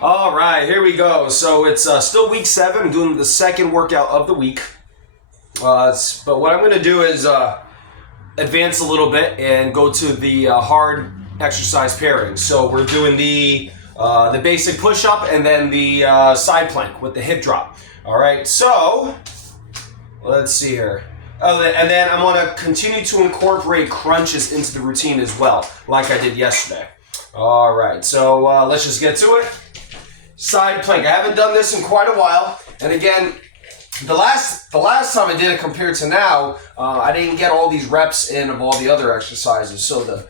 All right, here we go. So it's still week 7. I'm doing the second workout of the week. But what I'm going to do is advance a little bit and go to the hard exercise pairing. So we're doing the basic push-up and then the side plank with the hip drop. All right, so let's see here. Oh, and then I'm going to continue to incorporate crunches into the routine as well, like I did yesterday. All right, so let's just get to it. Side plank. I haven't done this in quite a while, and again, the last time I did it compared to now, I didn't get all these reps in of all the other exercises. So the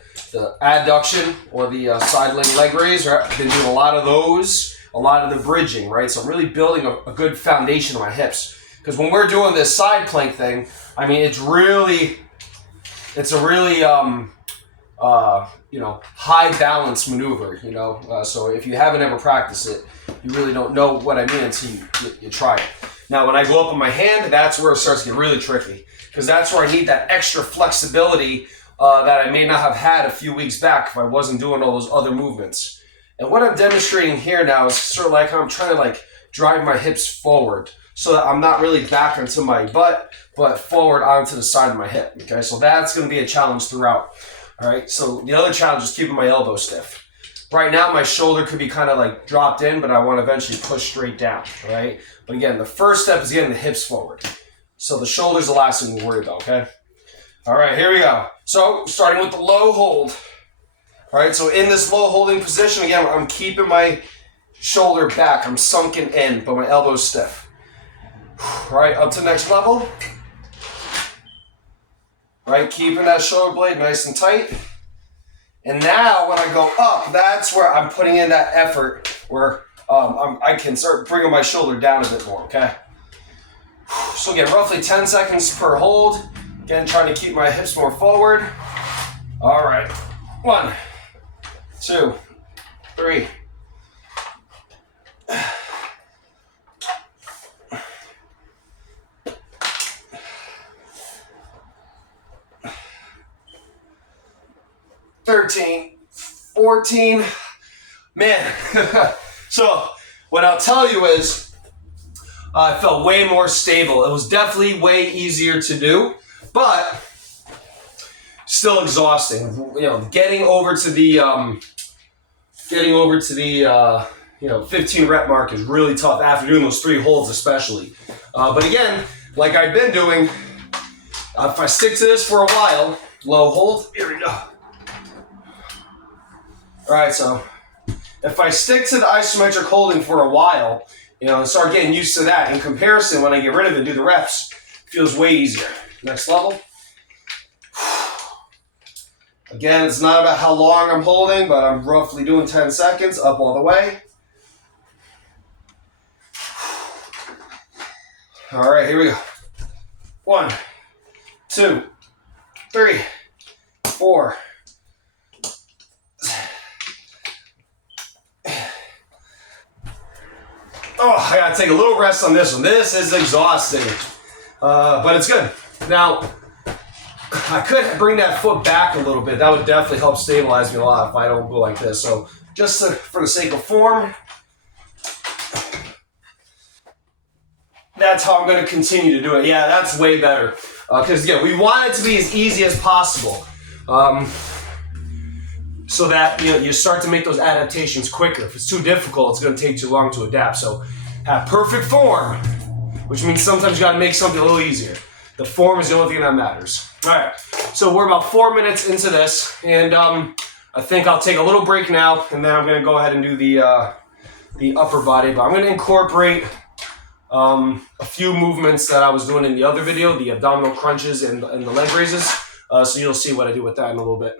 adduction or the side leg raise, right? I've been doing a lot of those, a lot of the bridging, right? So I'm really building a good foundation of my hips. Because when we're doing this side plank thing, I mean, it's a really high balance maneuver, so if you haven't ever practiced it, you really don't know what I mean until you try it. Now, when I go up on my hand, that's where it starts to get really tricky, because that's where I need that extra flexibility that I may not have had a few weeks back if I wasn't doing all those other movements. And what I'm demonstrating here now is sort of like I'm trying to drive my hips forward so that I'm not really back onto my butt, but forward onto the side of my hip, okay? So that's going to be a challenge throughout. All right, so the other challenge is keeping my elbow stiff. Right now, my shoulder could be kind of dropped in, but I want to eventually push straight down, all right? But again, the first step is getting the hips forward. So the shoulder's the last thing we worry about, okay? All right, here we go. So starting with the low hold. All right, so in this low holding position, again, I'm keeping my shoulder back. I'm sunken in, but my elbow's stiff. All right, up to the next level. Right, keeping that shoulder blade nice and tight. And now when I go up, that's where I'm putting in that effort where I can start bringing my shoulder down a bit more, okay? So again, roughly 10 seconds per hold. Again, trying to keep my hips more forward. All right, 1, 2, 3. 13, 14, man. So what I'll tell you is I felt way more stable. It was definitely way easier to do, but still exhausting. Getting over to the 15 rep mark is really tough after doing those 3 holds especially. But again, like I've been doing, if I stick to this for a while, low hold, here we go. All right, so if I stick to the isometric holding for a while, and start getting used to that, in comparison, when I get rid of it and do the reps, it feels way easier. Next level. Again, it's not about how long I'm holding, but I'm roughly doing 10 seconds, up all the way. All right, here we go. 1, 2, 3, 4. Oh, I gotta take a little rest on this one. This is exhausting, but it's good. Now, I could bring that foot back a little bit. That would definitely help stabilize me a lot if I don't go like this. So just for the sake of form, that's how I'm gonna continue to do it. Yeah, that's way better. Because again, we want it to be as easy as possible. So that you start to make those adaptations quicker. If it's too difficult, it's going to take too long to adapt. So have perfect form, which means sometimes you got to make something a little easier. The form is the only thing that matters. All right, so we're about 4 minutes into this, and I think I'll take a little break now, and then I'm going to go ahead and do the upper body. But I'm going to incorporate a few movements that I was doing in the other video, the abdominal crunches and the leg raises. So you'll see what I do with that in a little bit.